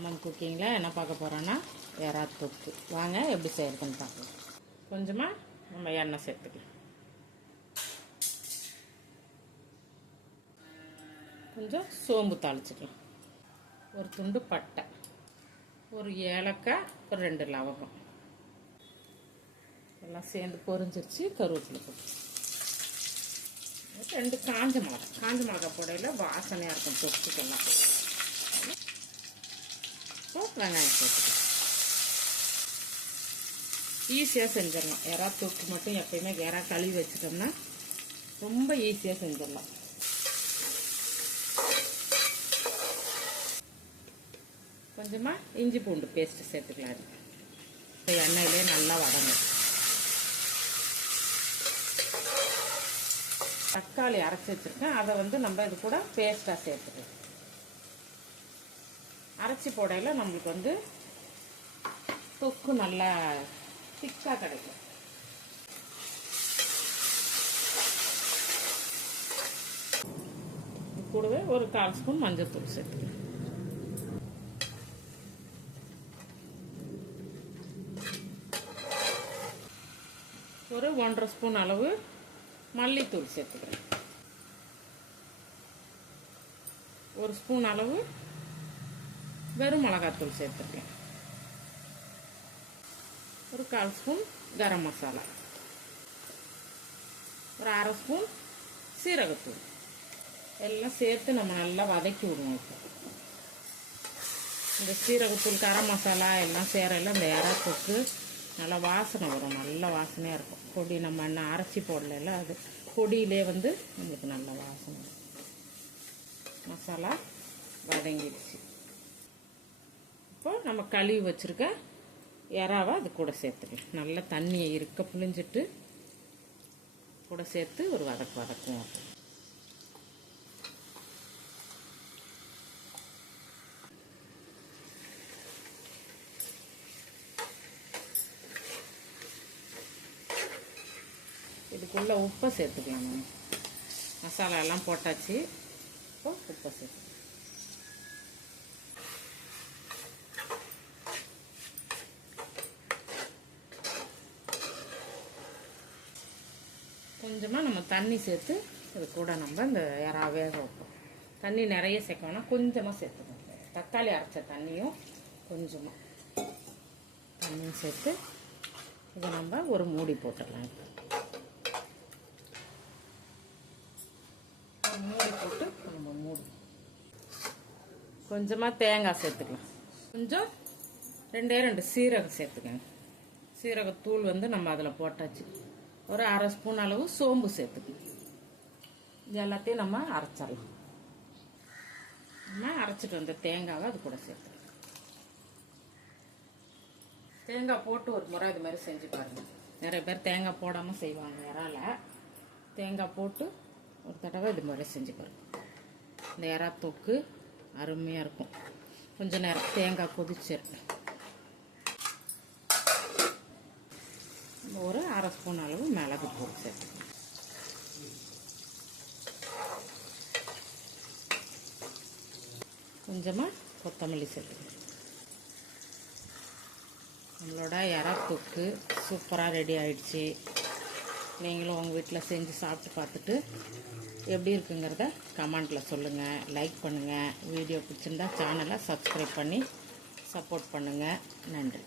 Lemon குக்கிங்கில் என்ன பார்க்க போகிறோன்னா எறா தொக்கு. வாங்க எப்படி செய்யறதுன்னு பார்க்கலாம். கொஞ்சமாக நம்ம எண்ணெய் சேர்த்துக்கலாம். கொஞ்சம் சோம்பு தாளிச்சிக்கலாம். ஒரு துண்டு பட்டை ஒரு ஏலக்காய் ஒரு ரெண்டு லவகம் எல்லாம் சேர்ந்து பொரிஞ்சிருச்சு கருவேப்பிலை போட்டு. ரெண்டு காஞ்ச மிளகா காஞ்ச மிளகா போடையில் வாசனையாக இருக்கும் தொக்குக்கெல்லாம். இப்போ வெங்காயம் போட்டுக்கலாம். ஈஸியாக செஞ்சிடலாம். எறா தொக்கு மட்டும் எப்பயுமே எறா கழுவி வச்சிட்டோம்னா ரொம்ப ஈஸியாக செஞ்சிடலாம். கொஞ்சமாக இஞ்சி பூண்டு பேஸ்ட்டு சேர்த்துக்கலாம் இப்போ எண்ணெயிலே நல்லா வதங்கும் தக்காளி அரைச்சி வச்சுருக்கேன். அதை வந்து நம்ம இது கூட பேஸ்ட்டாக சேர்த்துக்கலாம். அரைச்சி போடையில் நம்மளுக்கு வந்து தொக்கு நல்லா திக்காக கிடைக்கும். கூடவே ஒரு கால் ஸ்பூன் மஞ்சள் தூள் சேர்த்துக்கலாம் ஒரு ஒன்றரை ஸ்பூன் அளவு மல்லித்தூள் சேர்த்துக்கிறேன். ஒரு ஸ்பூன் அளவு வெறும் மிளகாத்தூள் சேர்த்துருக்கேன். ஒரு கால் ஸ்பூன் கரம் மசாலா. ஒரு அரை ஸ்பூன் சீரகத்தூள். எல்லாம் சேர்த்து நம்ம நல்லா வதக்கி விடுவோம் இப்போ. இந்த சீரகத்தூள் கரம் மசாலா எல்லாம் சேரையில் இந்த இறா தொக்கு நல்லா வாசனை வரும். நல்ல வாசனையாக இருக்கும். பொடி நம்ம என்ன அரைச்சி போடல அது பொடியிலே வந்து நம்மளுக்கு நல்ல வாசனை வரும். மசாலா வதங்கிடுச்சு. இப்போ நம்ம கழுவி வச்சுருக்க இறாவை அது கூட சேர்த்துக்கலாம் நல்லா தண்ணியை இருக்க புழிஞ்சிட்டு கூட சேர்த்து ஒரு வதக்கு வதக்குவோம் இதுக்குள்ளே உப்பை சேர்த்துக்கலாம் மசாலாலாம் மசாலா எல்லாம் போட்டாச்சு. இப்போ உப்பை சேர்த்து கொஞ்சமாக நம்ம தண்ணி சேர்த்து இது கூட நம்ம இந்த இறா வேக வைப்போம். தண்ணி நிறைய சேர்க்கணும்னா கொஞ்சமாக சேர்த்துக்கணும். தக்காளி அரைச்ச தண்ணியும் கொஞ்சமாக தண்ணியும் சேர்த்து இதை நம்ம ஒரு மூடி போட்டுடலாம் மூடி போட்டு நம்ம மூடி. கொஞ்சமாக தேங்காய் சேர்த்துக்கலாம். கொஞ்சம் ரெண்டே ரெண்டு சீரகம் சேர்த்துக்கங்க சீரகத்தூள் வந்து நம்ம அதில் போட்டாச்சு. ஒரு அரை ஸ்பூன் அளவு சோம்பு சேர்த்துக்கணும். இது எல்லாத்தையும் நம்ம அரைச்சிடலாம். நம்ம அரைச்சிட்டு வந்த தேங்காவை அது கூட சேர்த்துக்கலாம். தேங்காய் போட்டு ஒரு முறை இது மாதிரி செஞ்சு பாருங்கள் நிறைய பேர் தேங்காய் போடாமல் செய்வாங்க இறால. தேங்காய் போட்டு ஒரு தடவை இது மாதிரி செஞ்சு பாருங்கள் இந்த இறா தொக்கு அருமையாக இருக்கும். கொஞ்ச நேரம் தேங்காய் கொதிச்சிருக்கு ஒரு அரை ஸ்பூன் அளவு மிளகு தூள் சேர்த்து கொஞ்சமாக கொத்தமல்லி சேர்த்துக்கணும் நம்மளோட இறா தொக்கு சூப்பராக ரெடி ஆயிடுச்சு நீங்களும் உங்கள் வீட்டில் செஞ்சு சாப்பிட்டு பார்த்துட்டு எப்படி இருக்குங்கிறத கமெண்ட்டில் சொல்லுங்கள் லைக் பண்ணுங்கள் வீடியோ பிடிச்சிருந்தா சேனலை சப்ஸ்கிரைப் பண்ணி சப்போர்ட் பண்ணுங்கள் நன்றி.